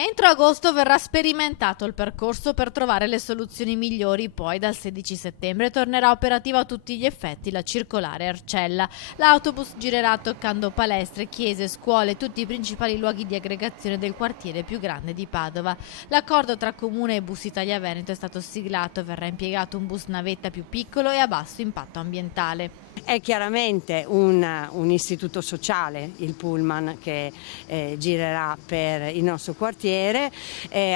Entro agosto verrà sperimentato il percorso per trovare le soluzioni migliori, poi dal 16 settembre tornerà operativa a tutti gli effetti la circolare Arcella. L'autobus girerà toccando palestre, chiese, scuole e tutti i principali luoghi di aggregazione del quartiere più grande di Padova. L'accordo tra Comune e Bus Italia Veneto è stato siglato, verrà impiegato un bus navetta più piccolo e a basso impatto ambientale. È chiaramente un istituto sociale, il Pullman, che girerà per il nostro quartiere.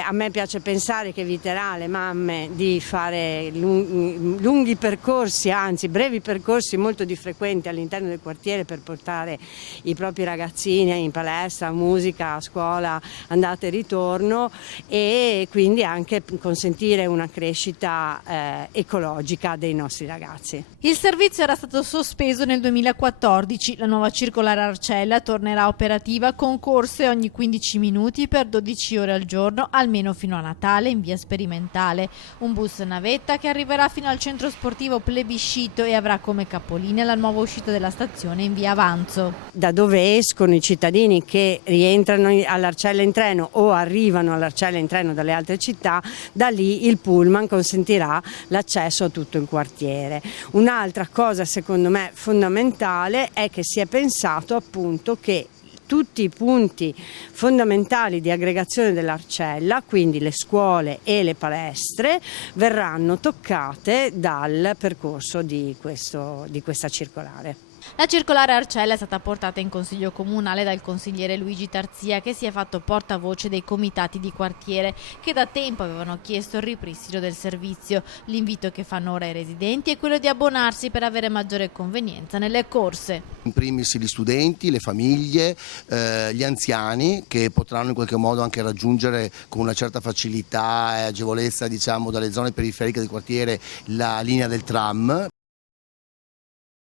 A me piace pensare che eviterà alle mamme di fare lunghi percorsi, anzi brevi percorsi molto di frequenti all'interno del quartiere per portare i propri ragazzini in palestra, musica, a scuola, andata e ritorno, e quindi anche consentire una crescita ecologica dei nostri ragazzi. Il servizio era stato sospeso nel 2014, la nuova circolare Arcella tornerà operativa con corse ogni 15 minuti per 12 ore al giorno, almeno fino a Natale in via sperimentale. Un bus navetta che arriverà fino al centro sportivo Plebiscito e avrà come capolinea la nuova uscita della stazione in via Avanzo. Da dove escono i cittadini che rientrano all'Arcella in treno o arrivano all'Arcella in treno dalle altre città, da lì il Pullman consentirà l'accesso a tutto il quartiere. Un'altra cosa secondo me fondamentale è che si è pensato appunto che tutti i punti fondamentali di aggregazione dell'Arcella, quindi le scuole e le palestre, verranno toccate dal percorso di questa circolare. La circolare Arcella è stata portata in consiglio comunale dal consigliere Luigi Tarzia, che si è fatto portavoce dei comitati di quartiere che da tempo avevano chiesto il ripristino del servizio. L'invito che fanno ora ai residenti è quello di abbonarsi per avere maggiore convenienza nelle corse. In primis gli studenti, le famiglie, gli anziani, che potranno in qualche modo anche raggiungere con una certa facilità e agevolezza, diciamo, dalle zone periferiche del quartiere la linea del tram.